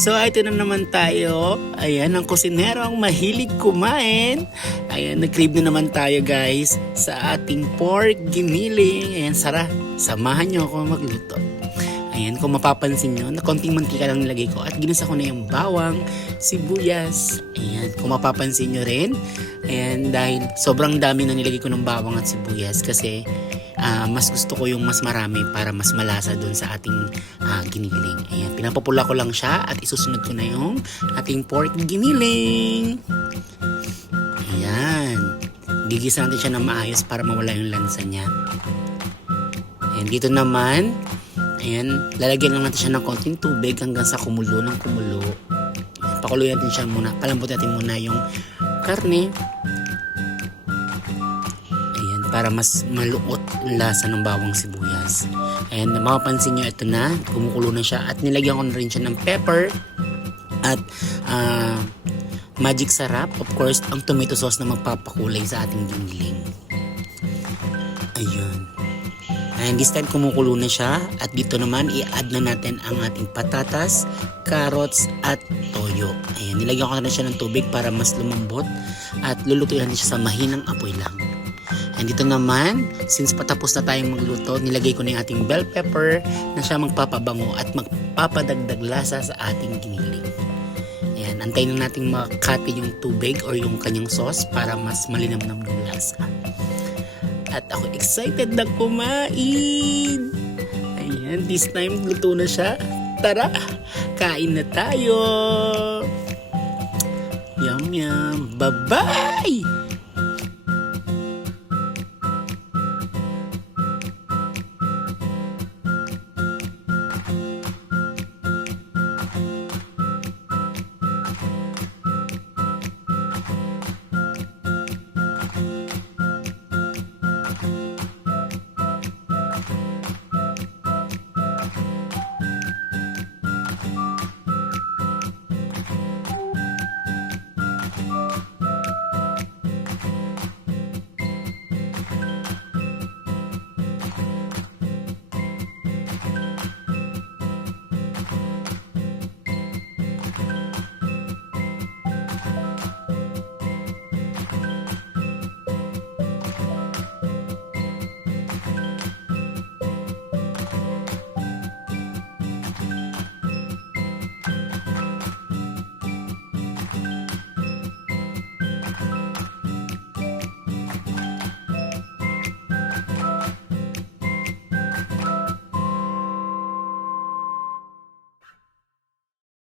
So, ito na naman tayo. Ayan, ang kusinero ang mahilig kumain. Ayan, nag-crave na naman tayo guys sa ating pork giniling. Ayan, samahan nyo ako magluto. Ayan, kung mapapansin nyo, na konting mantika lang nilagay ko at ginisa ko na yung bawang, sibuyas. Ayan, kung mapapansin nyo rin. Ayan, dahil sobrang dami na nilagay ko ng bawang at sibuyas kasi mas gusto ko yung mas marami para mas malasa dun sa ating giniling. Ayan, pinapapula ko lang siya at isusunod ko na yung ating pork giniling. Ayan, gigisa natin siya ng maayos para mawala yung lansa niya. Ayan, dito naman, ayan, lalagyan lang natin siya ng konting tubig hanggang sa kumulo ng kumulo. Ayan, pakuluyan natin siya muna, palambutin natin muna yung karne. Para mas maluot ang lasa ng bawang sibuyas. Ayan, mapapansin nyo, ito na, kumukulo na siya at nilagyan ko na rin siya ng pepper at magic sarap, of course, ang tomato sauce na magpapakulay sa ating giniling. Ayun. And this time kumukulo na siya at dito naman i-add na natin ang ating patatas, carrots at toyo. Ayan, nilagyan ko na siya ng tubig para mas lumambot at lulutuin natin siya sa mahinang apoy lang. And dito naman, since patapos na tayong magluto, nilagay ko na yung ating bell pepper na siya magpapabango at magpapadagdag lasa sa ating giniling. Ayan, antayin na natin makati yung tubig or yung kanyang sauce para mas malinamnam yung lasa. At ako excited na kumain! Ayan, this time luto na siya. Tara, kain na tayo! Yum yum! Bye-bye!